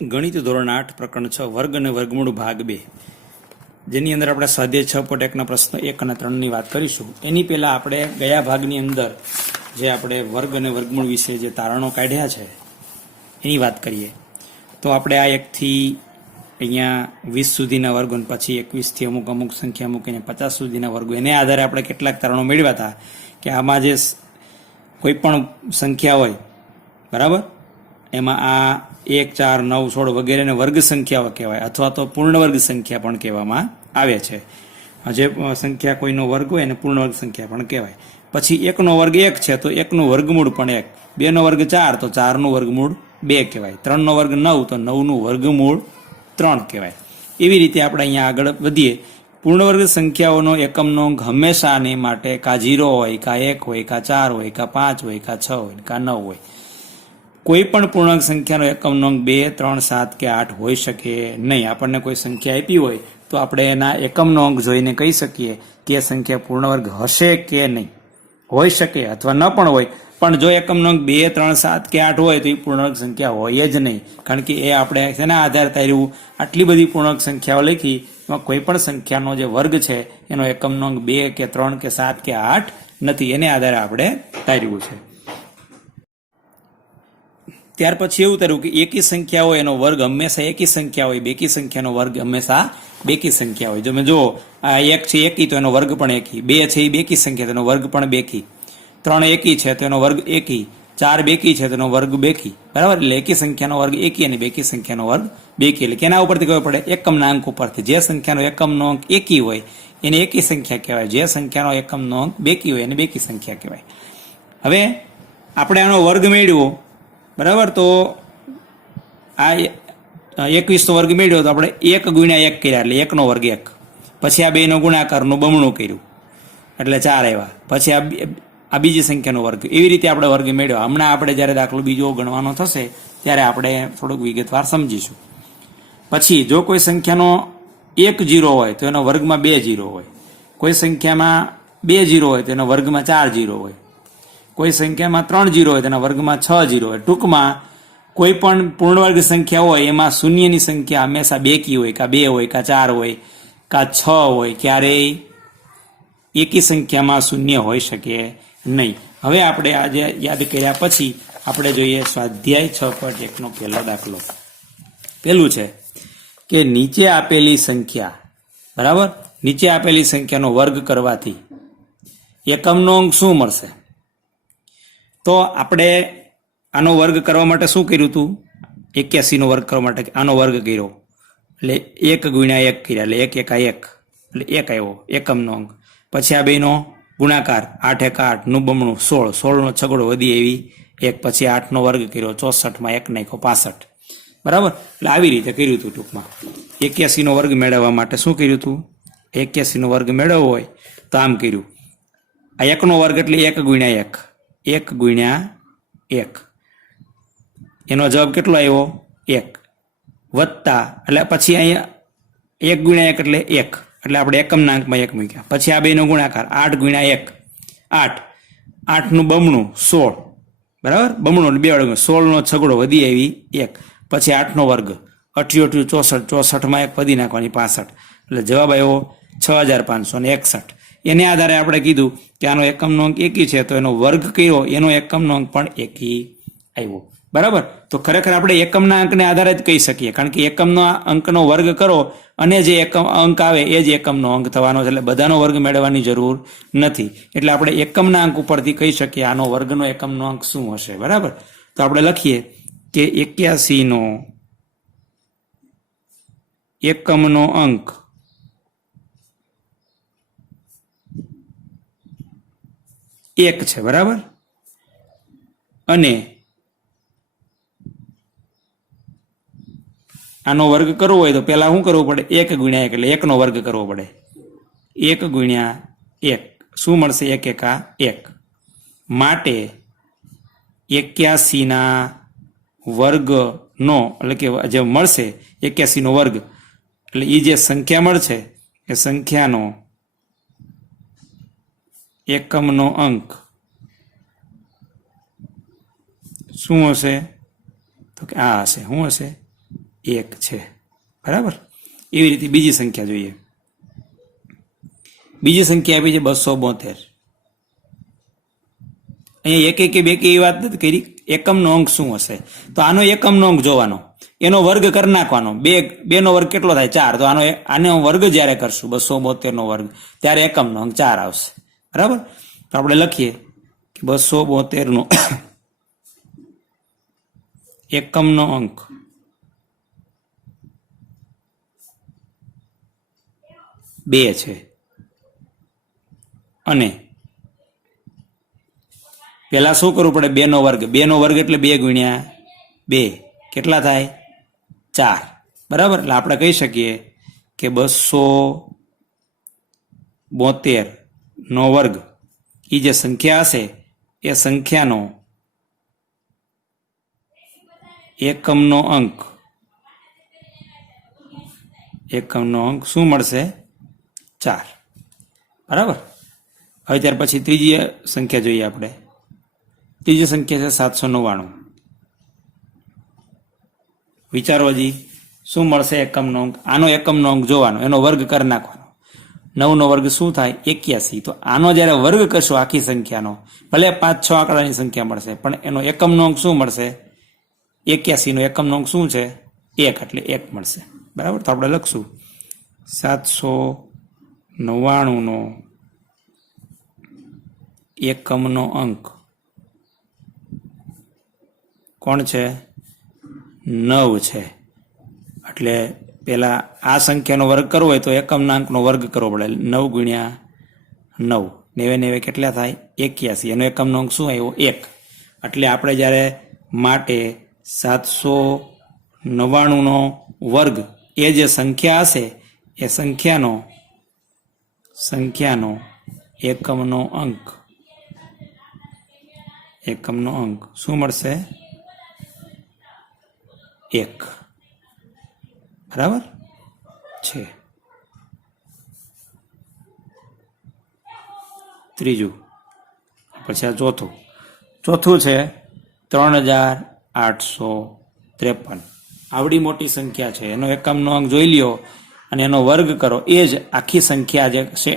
ગણિત ધોરણ 8 પ્રકરણ 6 વર્ગ અને વર્ગમૂળ ભાગ 2, જેની અંદર આપણે સ્વાધ્યાય 6.1 પ્રશ્ન 1 અને 3 ની વાત કરીશું. એની પહેલા આપણે ગયા ભાગની અંદર જે આપણે વર્ગ અને વર્ગમૂળ વિશે જે તારણો કાઢ્યા છે એની વાત કરીએ. તો આપણે આ 1 થી અહીંયા 20 સુધીના વર્ગો, પછી 21 થી અમુક સંખ્યા મૂકીને 50 સુધીના વર્ગો, એને આધારે આપણે કેટલાક તારણો મેળવ્યા હતા કે આમાં જે કોઈ પણ સંખ્યા હોય, બરાબર, એમાં આ 1, 4, 9, 16 વગેરેને વર્ગ સંખ્યાઓ કહેવાય, અથવા તો પૂર્ણ વર્ગ સંખ્યા પણ કહેવામાં આવે છે. જે સંખ્યા કોઈનો વર્ગ હોય એને પૂર્ણ વર્ગ સંખ્યા પણ કહેવાય. પછી 1નો વર્ગ 1 છે તો 1નું વર્ગમૂળ પણ 1, 2નો વર્ગ 4 તો 4નું વર્ગમૂળ 2 કહેવાય, 3નો વર્ગ 9 તો 9નું વર્ગમૂળ 3 કહેવાય. એવી રીતે આપણે અહીંયા આગળ વધીએ. પૂર્ણવર્ગ સંખ્યાઓનો એકમનો અંક હંમેશાને માટે કા 0 હોય, કા 1 હોય, કા 4 હોય, કા 5 હોય, કા 6 હોય, કા 9 હોય. કોઈ પણ પૂર્ણાંક સંખ્યાનો એકમનો અંક 2, 3, 7 કે 8 હોઈ શકે નહીં. આપણને કોઈ સંખ્યા આપી હોય તો આપણે એના એકમનો અંક જોઈને કહી શકીએ કે એ સંખ્યા પૂર્ણવર્ગ હશે કે નહીં. હોઈ શકે અથવા ન પણ હોય, પણ જો એકમનો અંક 2, 3, 7 કે 8 હોય તો એ પૂર્ણાંક સંખ્યા હોય જ નહીં. કારણ કે એ આપણે તેના આધારે તાર્યું આટલી બધી પૂર્ણાંક સંખ્યાઓ લખી, એમાં કોઈ પણ સંખ્યાનો જે વર્ગ છે એનો એકમનો અંક 2 કે 3 કે 7 કે 8 નથી. એને આધારે આપણે તાર્યું છે. ત્યાર પછી એવું થયું કે એકી સંખ્યા હોય એનો વર્ગ હંમેશા એકી સંખ્યા હોય, બેકી સંખ્યાનો વર્ગ હંમેશા બેકી સંખ્યા હોય. તમે જુઓ, આ 1 છે એકી તો એનો વર્ગ પણ એકી, 2 છે એ બેકી સંખ્યા તેનો વર્ગ પણ બેકી, 3 એકી છે તેનો વર્ગ એકી, 4 બેકી છે તેનો વર્ગ બેકી, બરાબર. એટલે એકી સંખ્યાનો વર્ગ એકી અને બેકી સંખ્યાનો વર્ગ બેકી. એટલે કેના ઉપરથી ખબર પડે? એકમના અંક ઉપરથી. જે સંખ્યાનો એકમનો અંક એકી હોય એને એકી સંખ્યા કહેવાય, જે સંખ્યાનો એકમનો અંક બેકી હોય એને બેકી સંખ્યા કહેવાય. હવે આપણે આનો વર્ગ મેળવ્યો, બરાબર. તો આ 21નો વર્ગ મેળવ્યો તો આપણે 1 ગુણ્યા 1 કર્યા એટલે 1નો વર્ગ 1. પછી આ 2નો ગુણાકારનું બમણું કર્યું એટલે 4 આવ્યા. પછી આ બીજી સંખ્યાનો વર્ગ. એવી રીતે આપણે વર્ગ મેળવ્યો. હમણાં આપણે જ્યારે દાખલો બીજો ગણવાનો થશે ત્યારે આપણે થોડુંક વિગતવાર સમજીશું. પછી જો કોઈ સંખ્યાનો 1 0 હોય તો એનો વર્ગમાં 2 0 હોય, કોઈ સંખ્યામાં 2 0 હોય તો એનો વર્ગમાં 4 0 હોય, કોઈ સંખ્યામાં 3 0 હોય તેના વર્ગમાં 6 0 હોય. ટૂંકમાં કોઈ પણ પૂર્ણવર્ગ સંખ્યા હોય એમાં શૂન્યની સંખ્યા હંમેશા બેકી હોય, કા 2 હોય, કા 4 હોય, કા 6 હોય. ક્યારેય એકી સંખ્યામાં શૂન્ય હોઈ શકે નહીં. હવે આપણે આજે યાદ કર્યા પછી આપણે જોઈએ સ્વાધ્યાય 6.1નો પહેલો દાખલો. પહેલું છે કે નીચે આપેલી સંખ્યા, બરાબર, નીચે આપેલી સંખ્યાનો વર્ગ કરવાથી એકમનો અંક શું મળશે? તો આપણે આનો વર્ગ કરવા માટે શું કર્યું હતું? 81નો વર્ગ કરવા માટે આનો વર્ગ કર્યો એટલે 1 ગુણ્યા 1 કર્યા એટલે 1 1 એટલે 1 આવ્યો એકમનો અંક. પછી આ બેનો ગુણાકાર 8 1 8 નું બમણું 16, 16નો છગડો વધી એવી 1. પછી 8નો વર્ગ કર્યો, 64માં 1 નાખ્યો 65, બરાબર. એટલે આવી રીતે કર્યું હતું. ટૂંકમાં 81નો વર્ગ મેળવવા માટે શું કર્યું હતું? 81નો વર્ગ મેળવવો હોય તો આમ કર્યું. આ 1નો વર્ગ એટલે 1 ગુણ્યા 1, 1 ગુણ્યા 1, એનો જવાબ કેટલો આવ્યો? 1. વત્તા એટલે પછી અહીંયા 1 ગુણ્યા 1 એટલે 1, એટલે આપણે એકમના અંકમાં 1 મૂક્યા. પછી આ બેનો ગુણાકાર 8 ગુણ્યા 1 8, 8નું બમણું 16, બરાબર, બમણું એટલે 2 વડે 16નો છગડો વધી આવી 1. પછી 8નો વર્ગ 88 64, 64માં 1 વધી નાખવાની 65, એટલે જવાબ આવ્યો 6561. એને આધારે આપણે કીધું કે આનો એકમનો અંક એકી છે તો એનો વર્ગ કર્યો, એનો એકમનો અંક પણ એકી આવ્યો, બરાબર. તો ખરેખર આપણે એકમના અંકને આધારે જ કહી શકીએ, કારણ કે એકમનો અંકનો વર્ગ કરો અને જે એકમ અંક આવે એ જ એકમનો અંક થવાનો છે. એટલે બધાનો વર્ગ મેળવવાની જરૂર નથી. એટલે આપણે એકમના અંક ઉપરથી કહી શકીએ આનો વર્ગનો એકમનો અંક શું હશે, બરાબર. તો આપણે લખીએ કે 81નો એકમનો અંક એક છે, બરાબર. અને આનો વર્ગ કરવો હોય તો પેલા શું કરવું પડે? 1 ગુણ્યા 1 એટલે 1નો વર્ગ કરવો પડે. 1 ગુણ્યા 1 શું મળશે? 1 1 1. માટે 81ના વર્ગનો એટલે કે જે મળશે 81નો વર્ગ એટલે એ જે સંખ્યા મળશે એ સંખ્યાનો એકમનો અંક શું હશે? તો કે આ હશે. શું હશે? 1 છે. બરાબર. એવી રીતે બીજી સંખ્યા જોઈએ. બીજી સંખ્યા આપી છે 272. અહીંયા એક એકે બે કે એ વાત નથી કરી. એકમનો અંક શું હશે? તો આનો એકમનો અંક જોવાનો, એનો વર્ગ કરી નાખવાનો. બે નો વર્ગ કેટલો થાય? 4. તો આનો વર્ગ જ્યારે કરશું 272 નો વર્ગ, ત્યારે એકમનો અંક 4 આવશે. બરાબર. તો આપણે લખીએ કે 272 નો એકમનો અંક 2 છે. અને પેલા શું કરવું પડે? 2 નો વર્ગ. 2 નો વર્ગ એટલે 2 ગુણ્યા 2 કેટલા થાય? 4. બરાબર. એટલે આપણે કહી શકીએ કે 272 નો વર્ગ એ જે સંખ્યા હશે એ સંખ્યાનો એકમનો અંક શું મળશે? 4. બરાબર. હવે ત્યાર પછી ત્રીજી સંખ્યા જોઈએ આપણે. ત્રીજી સંખ્યા છે 799. વિચારો હજી શું મળશે એકમનો અંક? આનો એકમનો અંક જોવાનો, એનો વર્ગ કરી નાખવાનો. 9 નો વર્ગ શું થાય? 81. તો આનો જ્યારે વર્ગ કરશો આખી સંખ્યાનો, ભલે 5-6 આંકડાની સંખ્યા મળશે, પણ એનો એકમનો અંક શું મળશે? 81 નો એકમનો અંક શું છે? 1. એટલે 1 મળશે. બરાબર. તો આપણે લખશું 799 નો એકમનો અંક કોણ છે? 9 છે. એટલે પેલા આ સંખ્યાનો વર્ગ કરવો હોય તો એકમના અંકનો વર્ગ કરવો પડે. 9 ગુણ્યા 9, 9 કેટલા થાય? 81. એનો એકમનો અંક શું આવ્યો? 1. એટલે આપણે જ્યારે માટે 799 નો વર્ગ એ જે સંખ્યા હશે એ સંખ્યાનો એકમનો અંક શું મળશે? 1. બરાબર છે. ત્રીજું. પછી આ ચોથું છે 3853. આવડી મોટી સંખ્યા છે, એનો એકમનો અંક જોઈ લ્યો અને એનો વર્ગ કરો. એ જ આખી સંખ્યા જે છે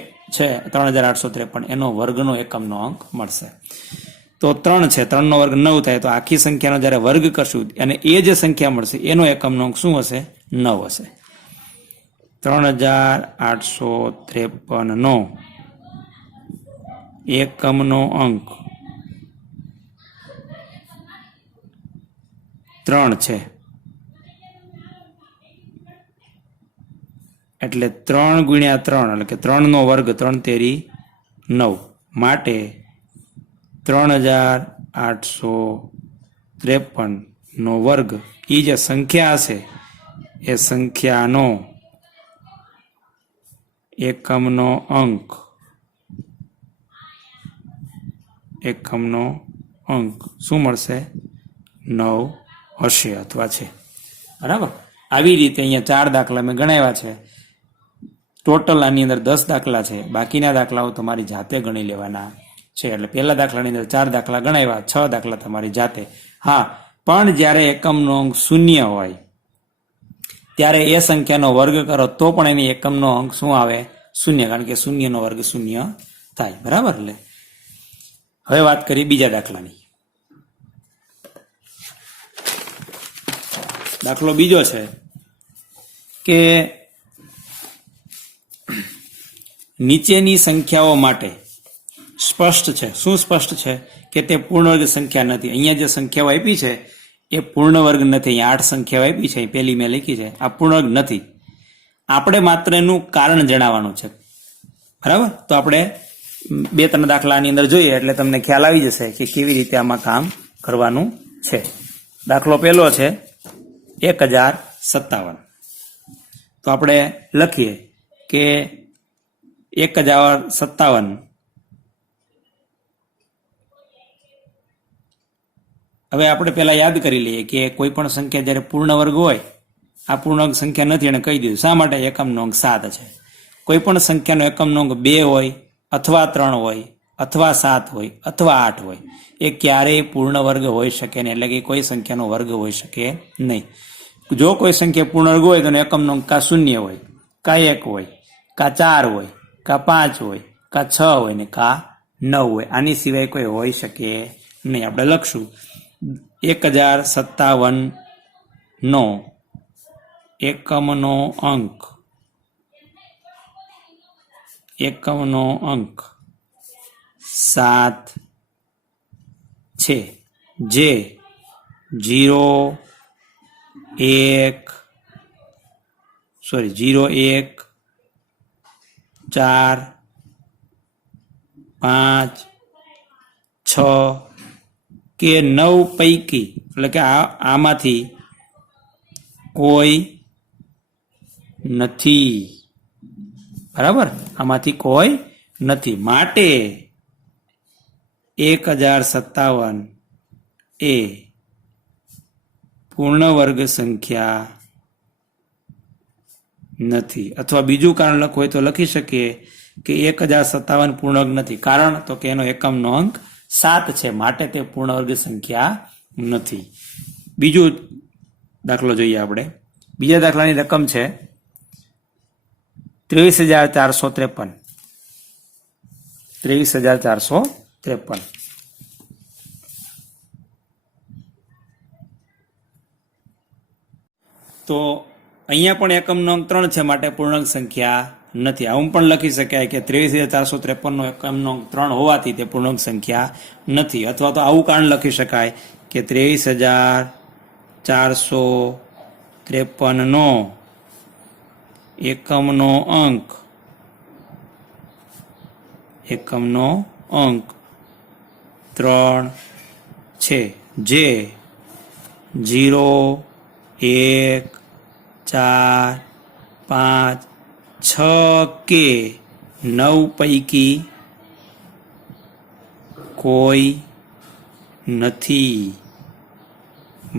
3853, એનો વર્ગનો એકમનો અંક મળશે. તો 3 છે, 3 નો વર્ગ 9 થાય. તો આખી સંખ્યાનો જ્યારે વર્ગ કરશું અને એ જે સંખ્યા મળશે એનો એકમનો અંક શું હશે? 9 હશે. 3853 નો એકમનો અંક 3 છે. એટલે 3 ગુણ્યા 3 એટલે કે 3 નો વર્ગ, 3 તેરી 9. માટે 3853 નો વર્ગ એ જે સંખ્યા હશે એ સંખ્યાનો એકમનો અંક શું મળશે? 9 હશે અથવા છે. બરાબર. આવી રીતે અહીંયા 4 દાખલા મેં ગણાવ્યા છે. ટોટલ આની અંદર 10 દાખલા છે. બાકીના દાખલાઓ તમારી જાતે ગણી લેવાના છે. એટલે પહેલા દાખલાની અંદર 4 દાખલા ગણાવ્યા, 6 દાખલા તમારી જાતે. હા, પણ જ્યારે એકમનો અંક 0 હોય ત્યારે એ સંખ્યાનો વર્ગ કરો તો પણ એની એકમનો અંક શું આવે? 0. કારણ કે 0 નો વર્ગ 0 થાય. બરાબર. એટલે હવે વાત કરીએ બીજા દાખલાની. દાખલો બીજો છે કે નીચેની સંખ્યાઓ માટે સ્પષ્ટ છે. શું સ્પષ્ટ છે? કે તે પૂર્ણવર્ગ સંખ્યા નથી. અહીંયા જે સંખ્યાઓ આપી છે એ પૂર્ણવર્ગ નથી. અહીંયા 8 સંખ્યાઓ આપી છે, પેલી મેં લખી છે, આ પૂર્ણવર્ગ નથી. આપણે માત્ર એનું કારણ જણાવવાનું છે. બરાબર. તો આપણે 2-3 દાખલાની અંદર જોઈએ એટલે તમને ખ્યાલ આવી જશે કે કેવી રીતે આમાં કામ કરવાનું છે. દાખલો પહેલો છે 1057. તો આપણે લખીએ કે 1057 હવે આપણે પહેલા યાદ કરી લઈએ કે કોઈ પણ સંખ્યા જ્યારે પૂર્ણ વર્ગ હોય, આ પૂર્ણાંક સંખ્યા નથી એને કહી દીધું. શા માટે? એકમનો અંક 7 છે. કોઈ પણ સંખ્યાનો એકમનો અંક 2 હોય અથવા 3 હોય અથવા 7 હોય અથવા 8 હોય, એ ક્યારેય પૂર્ણ વર્ગ હોઈ શકે નહીં. એટલે કે કોઈ સંખ્યાનો વર્ગ હોઈ શકે નહીં. જો કોઈ સંખ્યા પૂર્ણવર્ગ હોય તો એનો એકમનો અંક કા 0 હોય, કા 1 હોય, કા 4 હોય, કા 5 હોય, કા 6 હોય ને કા 9 હોય. આની સિવાય કોઈ હોઈ શકે નહીં. આપણે લખશું 1057 નો એકમનો અંક 7 છે, જે 0 1 4 5 6 કે 9 પૈકી, એટલે કે આમાંથી કોઈ નથી. બરાબર, આમાંથી કોઈ નથી. માટે 1057 એ પૂર્ણ વર્ગ સંખ્યા નથી. અથવા બીજું કારણ લખવું હોય તો લખી શકીએ કે 1057 પૂર્ણવર્ગ નથી. કારણ તો કે એનો એકમનો અંક 7 છે, માટે તે પૂર્ણ વર્ગ સંખ્યા નથી. બીજો દાખલો જોઈએ આપણે. બીજા દાખલાની રકમ છે 23,453. 23,453. તો અહીંયા પણ એકમનો અંક 3 છે, માટે પૂર્ણાંક સંખ્યા નથી. આવું પણ લખી શકાય કે 23,453 નો એકમનો અંક 3 હોવાથી તે પૂર્ણાંક સંખ્યા નથી. અથવા તો આવું કારણ લખી શકાય કે 23,453 નો એકમનો અંક 3 છે, જે 0 1 4 5 6 કે 9 પૈકી કોઈ નથી.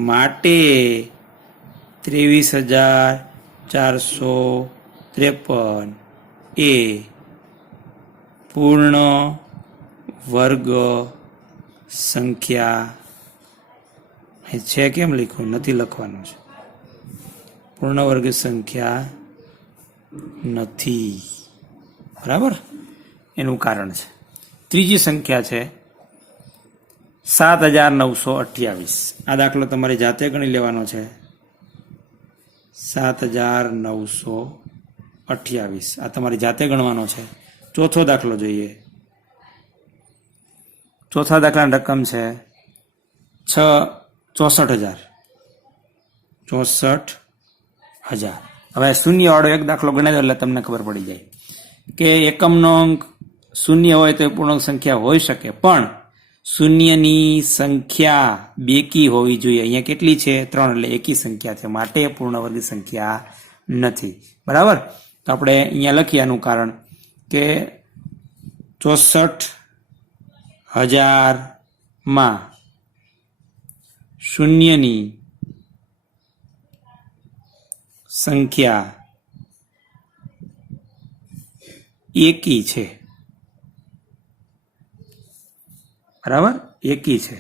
માટે 23,453 એ પૂર્ણ વર્ગ સંખ્યા છે. કેમ લખ્યું? નથી લખવાનું છે. પૂર્ણ વર્ગ સંખ્યા નથી. બરાબર, એનું કારણ છે. ત્રીજી સંખ્યા છે 7,928. આ દાખલો તમારે જાતે ગણી લેવાનો છે. 7,928 આ તમારી જાતે ગણવાનો છે. ચોથો દાખલો જોઈએ. ચોથા દાખલાની રકમ છે 64,000. હવે શૂન્ય વાળો એક દાખલો ગણાય એટલે તમને ખબર પડી જાય કે એકમનો અંક 0 હોય તો એ પૂર્ણાંક સંખ્યા હોઈ શકે, પણ શૂન્યની સંખ્યા બેકી હોવી જોઈએ. અહીંયા કેટલી છે? 3, એટલે એકી સંખ્યા છે, માટે પૂર્ણ વર્ગ સંખ્યા નથી. બરાબર, તો આપણે અહીંયા લખીએ આનું કારણ કે 64,000 માં શૂન્યની સંખ્યા એકી છે. બરાબર, એકી છે.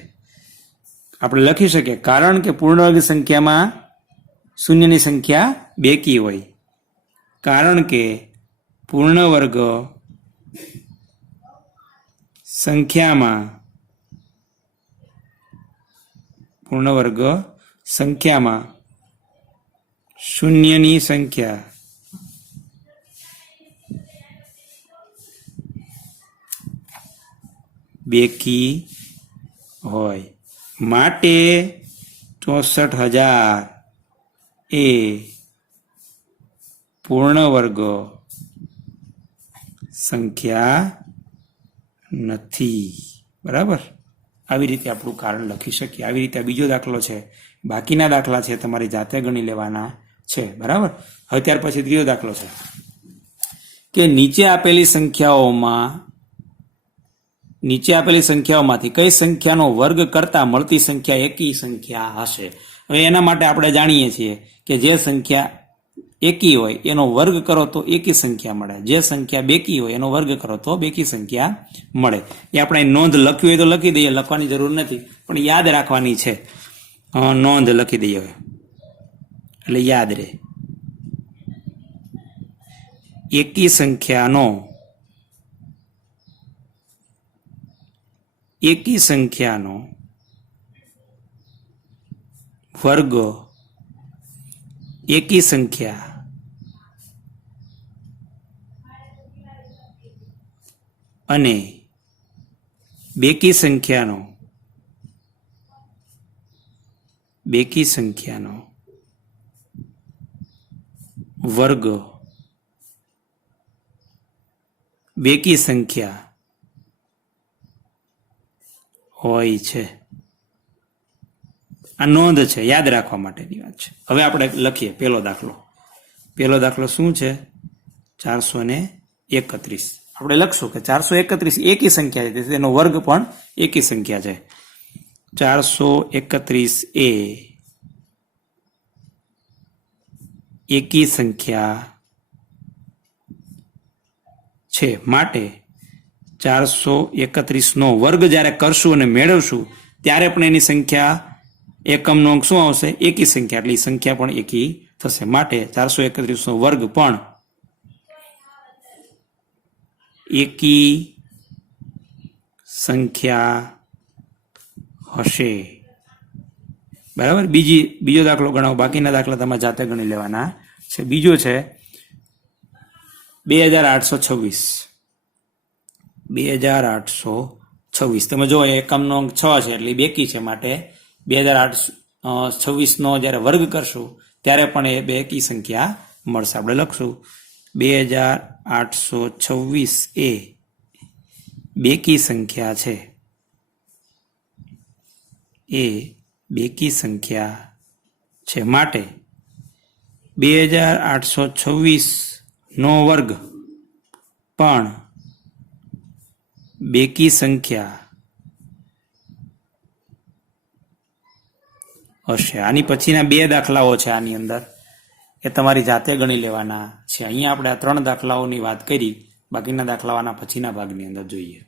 આપણે લખી શકીએ કારણ કે પૂર્ણ વર્ગ સંખ્યામાં શૂન્યની સંખ્યા બેકી હોય. કારણ કે પૂર્ણ વર્ગ સંખ્યામાં શૂન્યની સંખ્યા બેકી હોય. માટે 64,000 એ પૂર્ણ વર્ગ સંખ્યા નથી. બરાબર, આવી રીતે આપણું કારણ લખી શકીએ. આવી રીતે બીજો દાખલો છે. બાકીના દાખલા છે તમારી જાતે ગણી લેવાના છે. બરાબર, હવે ત્યાર પછી ત્રીજો દાખલો છે કે નીચે આપેલી સંખ્યાઓમાંથી કઈ સંખ્યાનો વર્ગ કરતા મળતી સંખ્યા એકી સંખ્યા હશે. હવે એના માટે આપણે જાણીએ છીએ કે જે સંખ્યા એકી હોય એનો વર્ગ કરો તો એકી સંખ્યા મળે, જે સંખ્યા બેકી હોય એનો વર્ગ કરો તો બેકી સંખ્યા મળે. એ આપણે નોંધ લખવી હોય તો લખી દઈએ, લખવાની જરૂર નથી, પણ યાદ રાખવાની છે. નોંધ લખી દઈએ. હવે એટલે યાદ રહે. એકી સંખ્યાનો વર્ગ એકી સંખ્યા અને બેકી સંખ્યાનો વર્ગ બેકી સંખ્યા હોય છે. આ નોંધ છે, યાદ રાખવા માટેની વાત છે. હવે આપણે લખીએ પહેલો દાખલો શું છે? 431. આપણે લખશું કે 431 એકી સંખ્યા છે, તેનો વર્ગ પણ એકી સંખ્યા છે. 431 એ એકી સંખ્યા છે, માટે 431 નો વર્ગ જ્યારે કરશું અને મેળવશું ત્યારે પણ એની સંખ્યા એકમનો અંક શું આવશે? એકી સંખ્યા. એટલે સંખ્યા પણ એકી થશે. માટે 431 નો વર્ગ પણ એકી સંખ્યા હશે. બરાબર. બીજો દાખલો ગણાવો. બાકીના દાખલા તમારે જાતે ગણી લેવાના છે. બીજો છે 2826. તમે જો એકમનો અંક 6 છે એટલે બેકી છે. માટે 2826 નો જ્યારે વર્ગ કરશું ત્યારે પણ એ બેકી સંખ્યા મળશે. આપણે લખશું 2826 એ બેકી સંખ્યા છે. માટે 2826 નો વર્ગ પણ બેકી સંખ્યા હશે. આની પછીના 2 દાખલાઓ છે આની અંદર, એ તમારી જાતે ગણી લેવાના છે. અહીંયા આપણે આ 3 દાખલાઓની વાત કરી. બાકીના દાખલાઓના પછીના ભાગની અંદર જોઈએ.